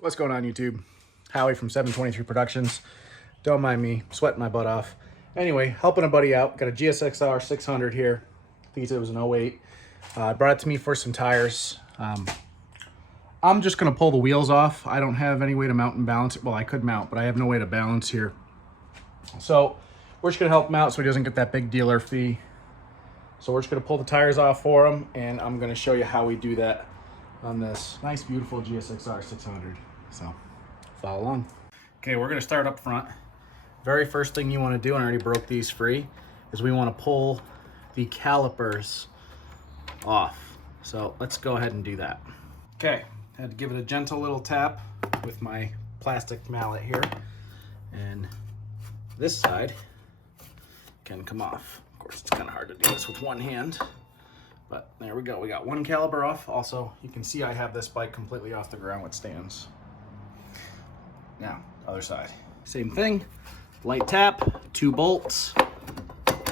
What's going on, YouTube? Howie from 723 Productions. Don't mind me, sweating my butt off. Anyway, helping a buddy out. Got a GSXR600 here. I think it was an 08. Brought it to me for some tires. I'm just going to pull the wheels off. I don't have any way to mount and balance it. Well, I could mount, but I have no way to balance here. So we're just going to help him out so he doesn't get that big dealer fee. So we're just going to pull the tires off for him, and I'm going to show you how we do that on this nice, beautiful GSXR600. So follow along. Okay, we're going to start up front. Very first thing you want to do, and I already broke these free, is we want to pull the calipers off. So let's go ahead and do that. Okay, had to give it a gentle little tap with my plastic mallet here, and this side can come off. Of course, it's kind of hard to do this with one hand, but there we go. We got one caliper off. Also, you can see I have this bike completely off the ground with stands. Now, other side. Same thing, light tap, 2 bolts,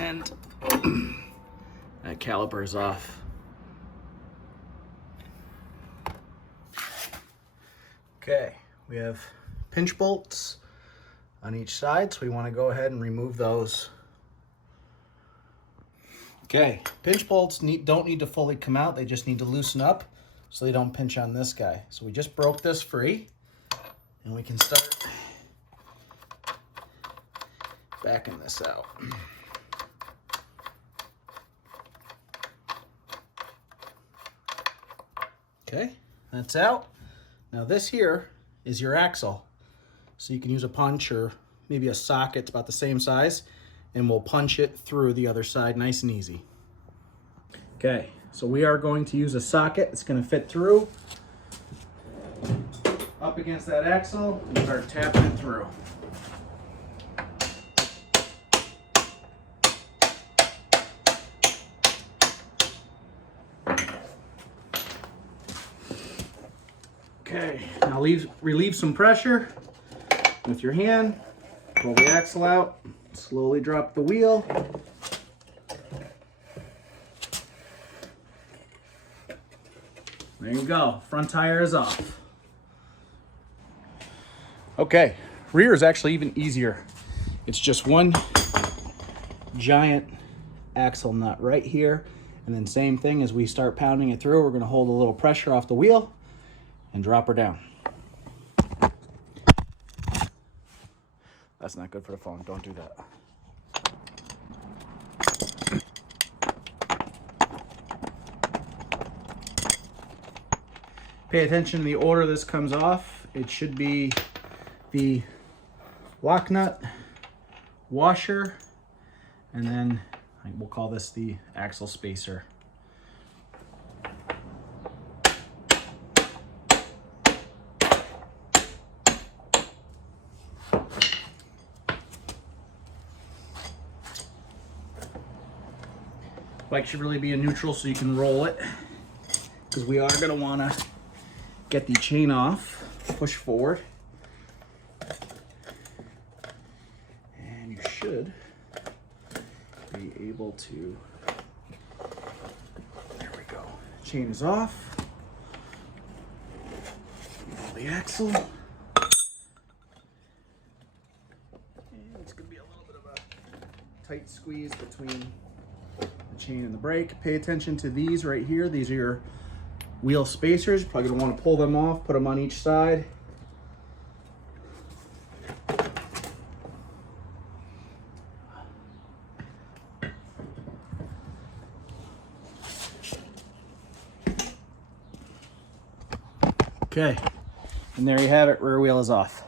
and that caliper is off. Okay, we have pinch bolts on each side, so we want to go ahead and remove those. Okay, pinch bolts don't need to fully come out, they just need to loosen up so they don't pinch on this guy. So we just broke this free, and we can start backing this out. Okay, that's out. Now this here is your axle. So you can use a punch or maybe a socket, it's about the same size, and we'll punch it through the other side nice and easy. Okay, so we are going to use a socket. It's going to fit through up against that axle and start tapping it through. Okay, now relieve some pressure with your hand. Pull the axle out, slowly drop the wheel. There you go, front tire is off. Okay, rear is actually even easier. It's just one giant axle nut right here. And then same thing, as we start pounding it through, we're gonna hold a little pressure off the wheel and drop her down. That's not good for the phone, don't do that. Pay attention to the order this comes off. It should be the lock nut, washer, and then we'll call this the axle spacer. Bike should really be in neutral so you can roll it, because we are going to want to get the chain off, push forward, and you should be able to, there we go, chain is off, pull the axle, and it's going to be a little bit of a tight squeeze between the chain and the brake. Pay attention to these right here. These are your wheel spacers. You're probably going to want to pull them off, put them on each side. Okay, and there you have it, rear wheel is off.